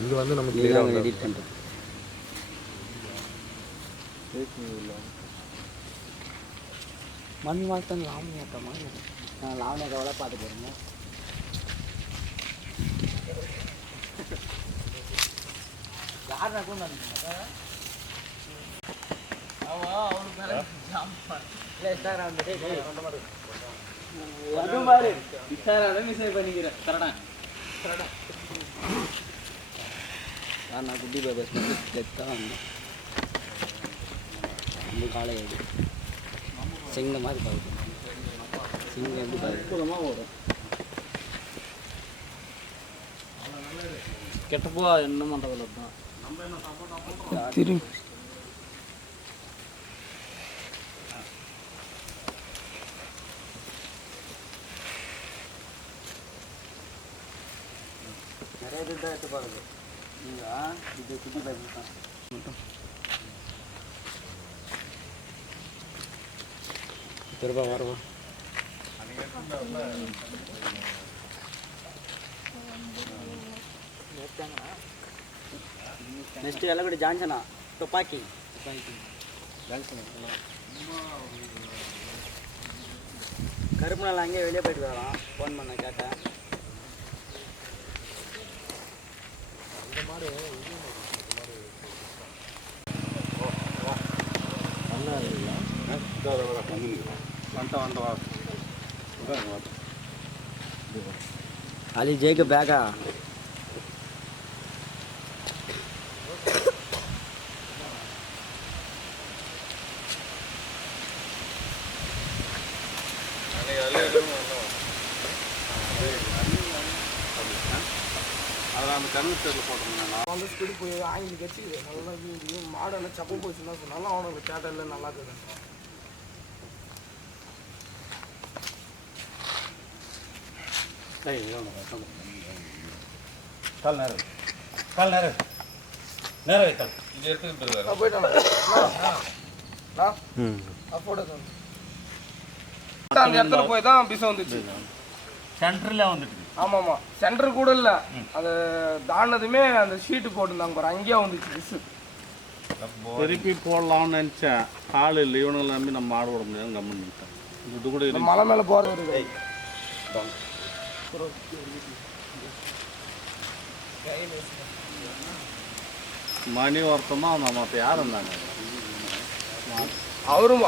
இங்கே வந்து நம்ம கிளியராக எடிட் பண்ணுறது மண் மாதம் லாவணியாக்கா மாதிரி நான் லாவணியாக்காவெல்லாம் பார்த்து போகிறேங்க. யாருனா கூட பண்ணிக்கிறேன் கரெக்டா நான் குட்டி பேபர்ஸ் மட்டும் செத்தான் வந்தேன். ரொம்ப காலையாடு சிங்க மாதிரி பார்க்குது. சிங்கம் எப்படி பார்க்குறமாக வரும் கெட்டப்போ என்ன பண்ணுறதுல தான் திரும்பி நிறைய பேர் தான் எடுத்து பார்க்குது. நீங்கள் இது குட்டி பேபர்ஸ் தான் மட்டும் திரும்ப வருவோம். நெக்ஸ்ட் எல்லாம் கூட ஜான்சனா துப்பாக்கி கருப்பு நாள் அங்கேயே வெளியே போயிட்டு வரலாம். ஃபோன் பண்ண கேட்டேன். இந்த மாதிரி Ali Jacob Baga. அந்த கருணத்தில் போட்டோம்னா அந்த ஸ்பீடு போய் ஆங்கில கட்சிக்குது நல்லா மாடெல்லாம் சப்ப போச்சுன்னா சொன்னாலும் அவனுக்கு கேட்டல நல்லா இருக்குது. கால் நேரம் கால் நேரம் நேரம் வைத்தால் இது எடுத்துக்கிட்டு போயிட்டான் அந்த இடத்துல போய் தான் பிசை வந்துச்சு. சென்டரில் வந்துட்டு ஆமாம் ஆமாம் சென்டர் கூட இல்லை. அது தாண்டதுமே அந்த ஷீட்டு போட்டுருந்தாங்க பாரு அங்கேயே வந்துச்சு பிசு. திருப்பி போடலாம்னு நினச்சேன். கால் இல்லை இவனுங்களை நம்பி நம்ம ஆட விட முடியாது. கம்மன் இது கூட மலை மேலே போகிறது மணி ஒருத்தமாக நம்ம மற்ற யார் இருந்தாங்க அவரும்